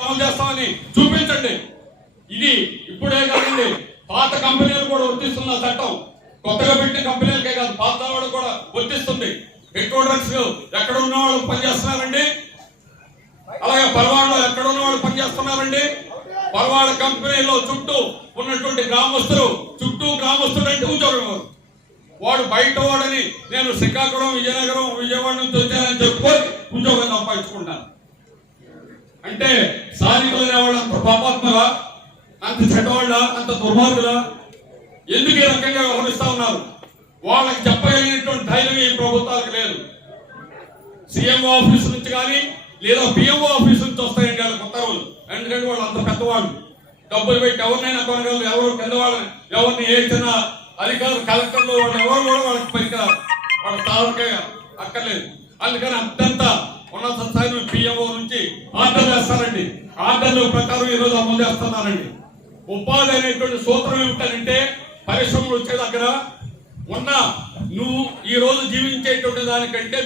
అమలు చేస్తామని చూపించండి. ఇది ఇప్పుడే కాదండి, పాత కంపెనీలు కూడా వర్తిస్తున్న చట్టం. కొత్తగా పెట్టిన కంపెనీలకే కాదు, పాత వాళ్ళు కూడా వర్తిస్తుంది. పెట్రోల్ డ్రగ్స్ ఎక్కడ ఉన్న వాళ్ళు పనిచేస్తున్నారండి, అలాగే పరవాడలో ఎక్కడ ఉన్న వాళ్ళు పనిచేస్తున్నారండి. పరవాడ కంపెనీలో చుట్టూ ఉన్నటువంటి గ్రామస్తులు అంటే ఉద్యోగం. వాడు బయట వాడని నేను శ్రీకాకుళం, విజయనగరం, విజయవాడ నుంచి వచ్చానని చెప్పుకొని ఉద్యోగం సంపాదించుకుంటాను. అంటే స్థానికులు అనేవాళ్ళు అంత పాపాత్మగా, అంత చెడ్డవాళ్ళ, అంత దుర్మార్గుల, ఎందుకు ఈ రకంగా వ్యవహరిస్తా ఉన్నారు? వాళ్ళకి చెప్పగలిగినటువంటి ధైర్యం ఈ ప్రభుత్వాలకు లేదు. సీఎంఓ ఆఫీస్ నుంచి కానీ లేదా పిఎంఓ ఆఫీస్ నుంచి వస్తాయండి వాళ్ళ కొత్త రోజులు. ఎందుకంటే వాళ్ళు అంత పెద్దవాళ్ళు, డబ్బులు పెట్టి ఎవరినైనా కొనగలరు. ఎవరు పెద్దవాళ్ళని, ఎవరిని ఏ చిన్న అధికారులు, కలెక్టర్లు, వాళ్ళు ఎవరు కూడా వాళ్ళకి పనికిరారు, వాళ్ళ స్థాయికే అక్కర్లేదు. అందుకని అంతంతా ఉన్నత స్థాయి పిఎంఓ నుంచి ఆర్డర్ చేస్తారండి. ఆర్డర్ల ప్రకారం ఈరోజు అమలు చేస్తున్నారండి. ఉపాధి అనేటువంటి సూత్రం ఏమిటంటే, పరిశ్రమలు వచ్చే దగ్గర ఉన్న నువ్వు ఈ రోజు జీవించేటువంటి దానికంటే